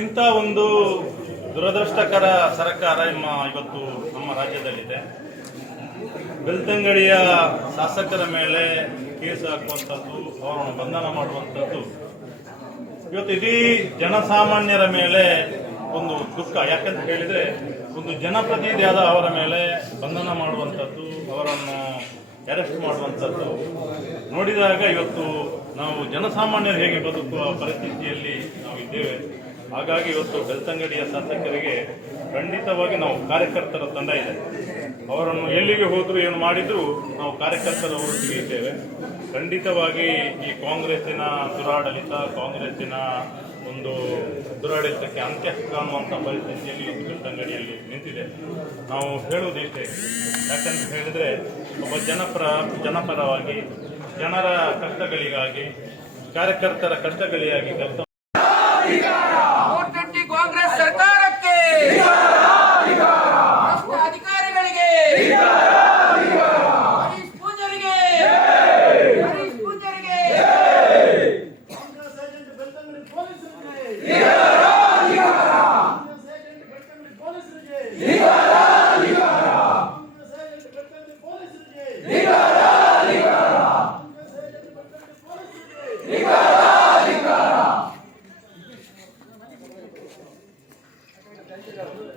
ಇಂಥ ಒಂದು ದುರದೃಷ್ಟಕರ ಸರ್ಕಾರ ನಮ್ಮ ಇವತ್ತು ನಮ್ಮ ರಾಜ್ಯದಲ್ಲಿದೆ. ಬೆಳ್ತಂಗಡಿಯ ಶಾಸಕರ ಮೇಲೆ ಕೇಸ್ ಹಾಕುವಂಥದ್ದು ಅವರನ್ನು ಬಂಧನ ಮಾಡುವಂಥದ್ದು ಇವತ್ತು ಇಡೀ ಜನಸಾಮಾನ್ಯರ ಮೇಲೆ ಒಂದು ದುಃಖ. ಯಾಕಂತ ಹೇಳಿದ್ರೆ, ಒಂದು ಜನಪ್ರತಿನಿಧಿಯಾದ ಅವರ ಮೇಲೆ ಬಂಧನ ಮಾಡುವಂಥದ್ದು, ಅವರನ್ನು ಅರೆಸ್ಟ್ ಮಾಡುವಂಥದ್ದು. ನೋಡಿದಾಗ ಇವತ್ತು ನಾವು ಜನಸಾಮಾನ್ಯರು ಹೇಗೆ ಬದುಕುವ ಪರಿಸ್ಥಿತಿಯಲ್ಲಿ ನಾವು ಇದ್ದೇವೆ ಹಾಗಾಗಿ ಇವತ್ತು ಬೆಳ್ತಂಗಡಿಯ ಶಾಸಕರಿಗೆ ಖಂಡಿತವಾಗಿ ನಾವು ಕಾರ್ಯಕರ್ತರ ತಂಡ ಇದೆ. ಅವರನ್ನು ಎಲ್ಲಿಗೆ ಹೋದ್ರು ಏನು ಮಾಡಿದ್ರು ನಾವು ಕಾರ್ಯಕರ್ತರ ಒಟ್ಟಿಗೆ ಇದ್ದೇವೆ. ಖಂಡಿತವಾಗಿ ಈ ಕಾಂಗ್ರೆಸ್ಸಿನ ದುರಾಡಳಿತ, ಕಾಂಗ್ರೆಸ್ಸಿನ ಒಂದು ದುರಾಡಳಿತಕ್ಕೆ ಅಂತ್ಯ ಕಾಣುವಂಥ ಪರಿಸ್ಥಿತಿಯಲ್ಲಿ ಇವತ್ತು ಬೆಳ್ತಂಗಡಿಯಲ್ಲಿ ನಿಂತಿದೆ. ನಾವು ಹೇಳುವುದಿಷ್ಟೇ ಯಾಕಂತ ಹೇಳಿದ್ರೆ ಒಬ್ಬ ಜನಪರ, ಜನಪರವಾಗಿ ಜನರ ಕಷ್ಟಗಳಿಗಾಗಿ, ಕಾರ್ಯಕರ್ತರ ಕಷ್ಟಗಳಿಗಾಗಿ ಕೆಲಸ